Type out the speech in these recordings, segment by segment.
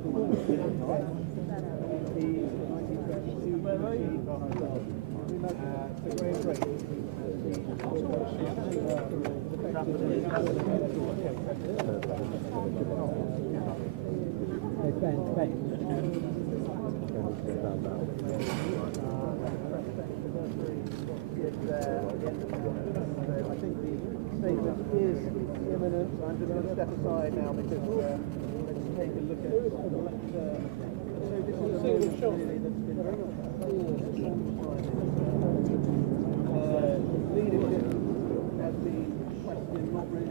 I'm just going to step aside now because let's take a look at leadership has been questioned not really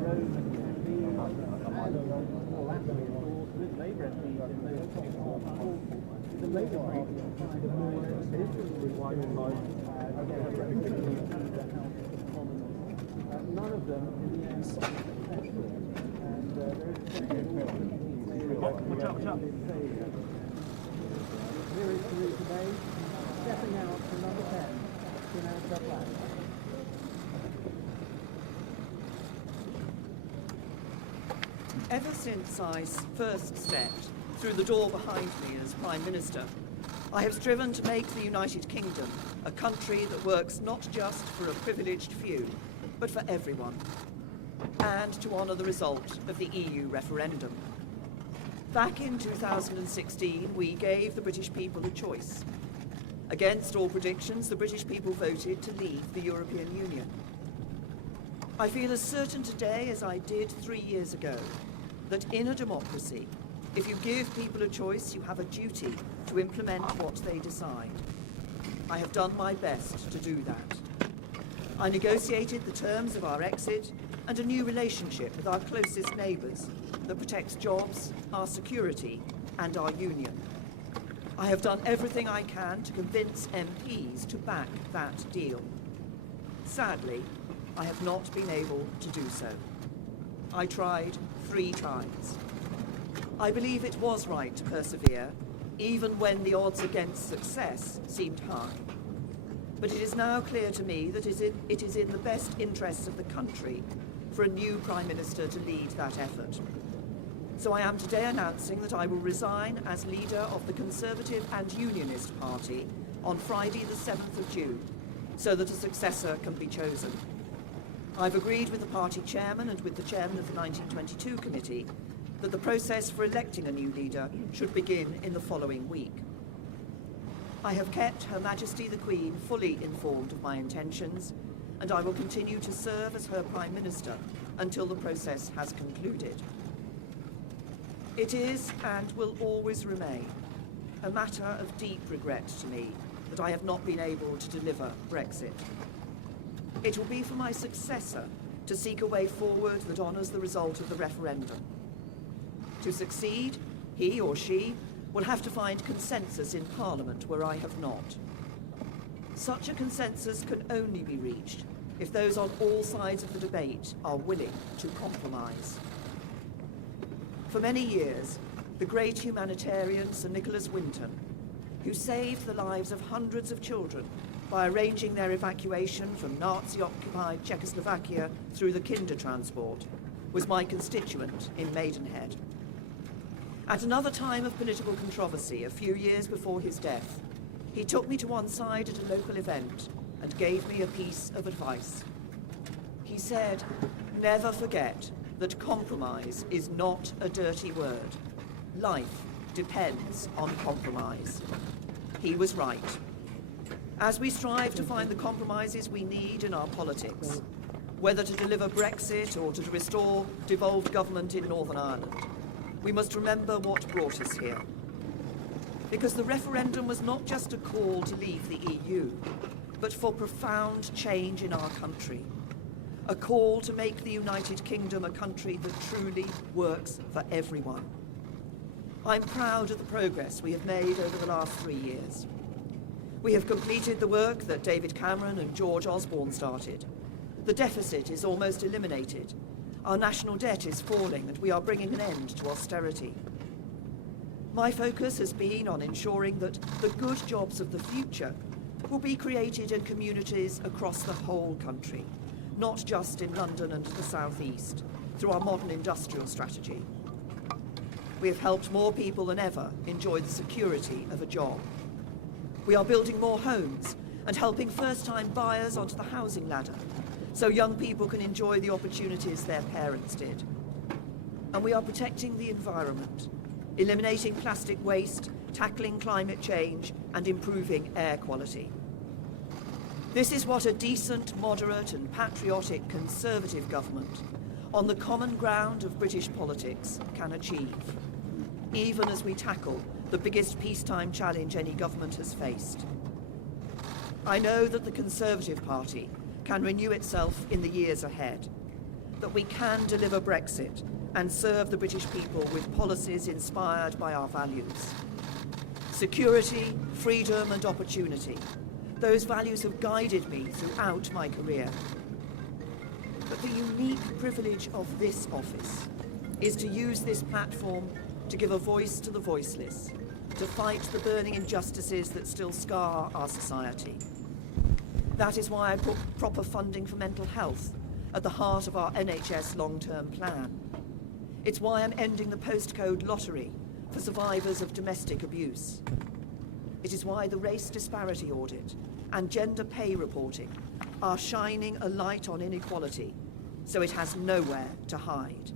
only in the party large around but also it was all really after the latest none of them in the end here is Theresa May stepping out for number 10 to announce her plan. Ever since I first stepped through the door behind me as Prime Minister, I have striven to make the United Kingdom a country that works not just for a privileged few, but for everyone, and to honour the result of the EU referendum. Back in 2016, we gave the British people a choice. Against all predictions, the British people voted to leave the European Union. I feel as certain today as I did 3 years ago that in a democracy, if you give people a choice, you have a duty to implement what they decide. I have done my best to do that. I negotiated the terms of our exit and a new relationship with our closest neighbours that protects jobs, our security and our union. I have done everything I can to convince MPs to back that deal. Sadly, I have not been able to do so. I tried 3 times. I believe it was right to persevere, even when the odds against success seemed high. But it is now clear to me that it is in the best interests of the country for a new Prime Minister to lead that effort. So I am today announcing that I will resign as leader of the Conservative and Unionist Party on Friday the 7th of June, so that a successor can be chosen. I've agreed with the party chairman and with the chairman of the 1922 committee that the process for electing a new leader should begin in the following week. I have kept Her Majesty the Queen fully informed of my intentions, and I will continue to serve as her Prime Minister until the process has concluded. It is, and will always remain, a matter of deep regret to me that I have not been able to deliver Brexit. It will be for my successor to seek a way forward that honours the result of the referendum. To succeed, he or she will have to find consensus in Parliament where I have not. Such a consensus can only be reached if those on all sides of the debate are willing to compromise. For many years, the great humanitarian Sir Nicholas Winton, who saved the lives of hundreds of children by arranging their evacuation from Nazi-occupied Czechoslovakia through the Kindertransport, was my constituent in Maidenhead. At another time of political controversy, a few years before his death, He took me to one side at a local event and gave me a piece of advice. He said, "Never forget that compromise is not a dirty word. Life depends on compromise." He was right. As we strive to find the compromises we need in our politics, whether to deliver Brexit or to restore devolved government in Northern Ireland, we must remember what brought us here. Because the referendum was not just a call to leave the EU, but for profound change in our country. A call to make the United Kingdom a country that truly works for everyone. I'm proud of the progress we have made over the last 3 years. We have completed the work that David Cameron and George Osborne started. The deficit is almost eliminated. Our national debt is falling, and we are bringing an end to austerity. My focus has been on ensuring that the good jobs of the future will be created in communities across the whole country, not just in London and the South East, through our modern industrial strategy. We have helped more people than ever enjoy the security of a job. We are building more homes and helping first-time buyers onto the housing ladder, so young people can enjoy the opportunities their parents did. And we are protecting the environment, eliminating plastic waste, tackling climate change, and improving air quality. This is what a decent, moderate, and patriotic Conservative government, on the common ground of British politics, can achieve, even as we tackle the biggest peacetime challenge any government has faced. I know that the Conservative Party can renew itself in the years ahead, that we can deliver Brexit and serve the British people with policies inspired by our values. Security, freedom, and opportunity. Those values have guided me throughout my career. But the unique privilege of this office is to use this platform to give a voice to the voiceless, to fight the burning injustices that still scar our society. That is why I put proper funding for mental health at the heart of our NHS long-term plan. It's why I'm ending the postcode lottery for survivors of domestic abuse. It is why the race disparity audit and gender pay reporting are shining a light on inequality, so it has nowhere to hide.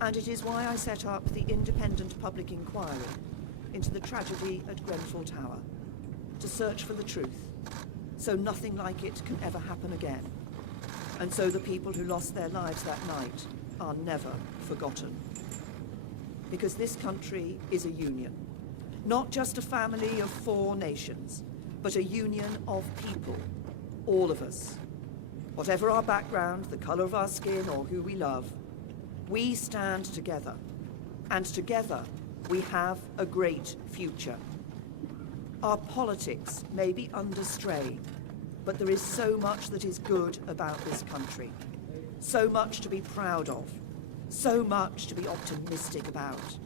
And it is why I set up the independent public inquiry into the tragedy at Grenfell Tower, to search for the truth, so nothing like it can ever happen again, and so the people who lost their lives that night are never forgotten. Because this country is a union, not just a family of 4 nations, but a union of people, all of us. Whatever our background, the colour of our skin, or who we love, we stand together, and together we have a great future. Our politics may be under strain, but there is so much that is good about this country, so much to be proud of, so much to be optimistic about.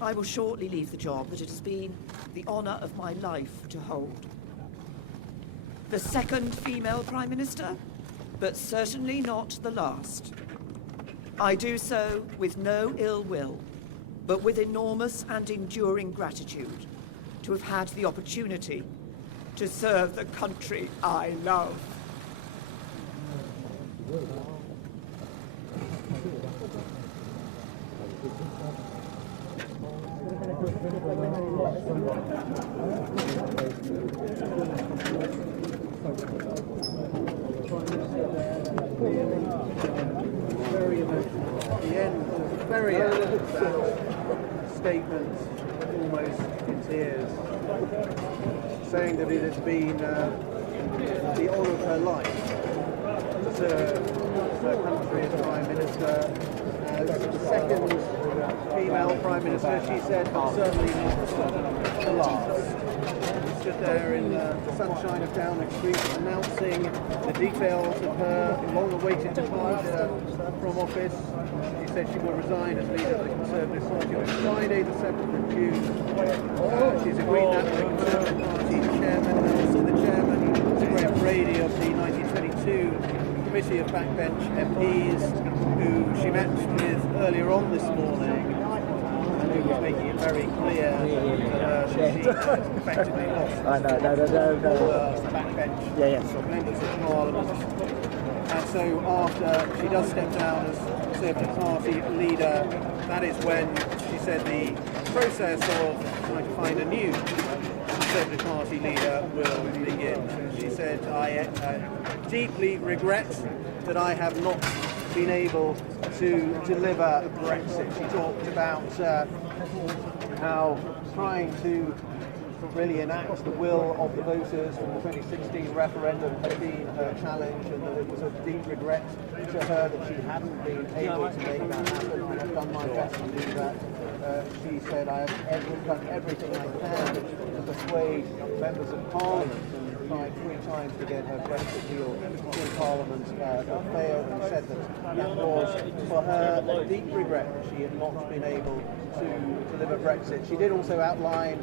I will shortly leave the job that it has been the honour of my life to hold. The second female Prime Minister, but certainly not the last. I do so with no ill will, but with enormous and enduring gratitude to have had the opportunity to serve the country I love. Very emotional. The end was very emotional. Statement, almost in tears, saying that it has been the honour of her life to serve her country as Prime Minister, as the second female Prime Minister, she said, but certainly not the last. She stood there in the sunshine of Downing Street announcing the details of her long-awaited departure from office. She said she will resign as leader of the Conservative Party on Friday, the 7th of June. She's agreed that with the Conservative Party chairman and also the chairman, Graham Brady, of the 1922 Committee of Backbench MPs, who she met with earlier on this morning, and who was making it very clear that she effectively lost the backbench members of Parliament. And so after she does step down as Conservative Party leader, that is when she said the process of trying to find a new Conservative Party leader will begin. She said, I deeply regret that I have not been able to deliver Brexit. She talked about how trying to really enact the will of the voters from the 2016 referendum had been her challenge, and that it was a deep regret to her that she hadn't been able to make that happen. I have done my best to do that. She said, I have done everything I can to persuade members of Parliament, and tried 3 times to get her Brexit deal in Parliament, but failed, and said that was for her a deep regret that she had not been able to deliver Brexit. She did also outline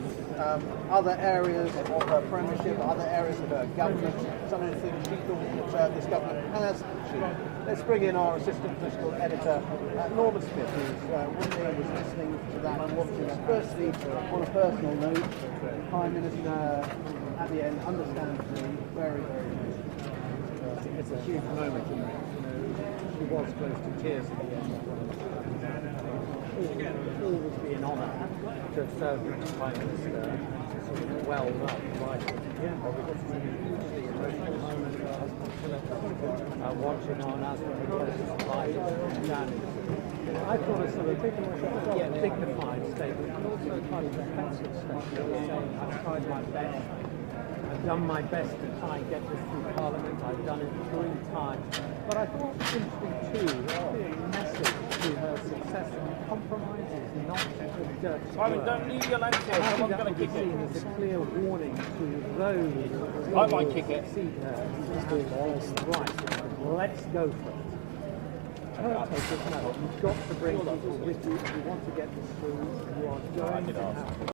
other areas of her premiership, other areas of her government, some of the things she thought that this government has achieved. Let's bring in our assistant political editor, Norman Smith, who's with me and was listening to that and watching that. Firstly, on a personal note, the Prime Minister at the end understandably very, very emotional. It's a huge moment, and she was close to tears at the end. It will always be an honour to have served as Prime Minister, well done, right? Because it's a hugely emotional moment for us, watching on as we live down. I thought a sort of dignified statement, and also quite a defensive statement, saying I've tried my best. I've done my best to try and get this through Parliament. I've done it 3 times. But I thought simply too, the message to her successor, compromise is not a dirty Simon, don't leave your legs here. Someone's going to kick it. As a clear warning to those who I might kick it. succeed her. Right, let's go for it. Her take is no. You've got to bring people with you if you want to get this through. You are going to have to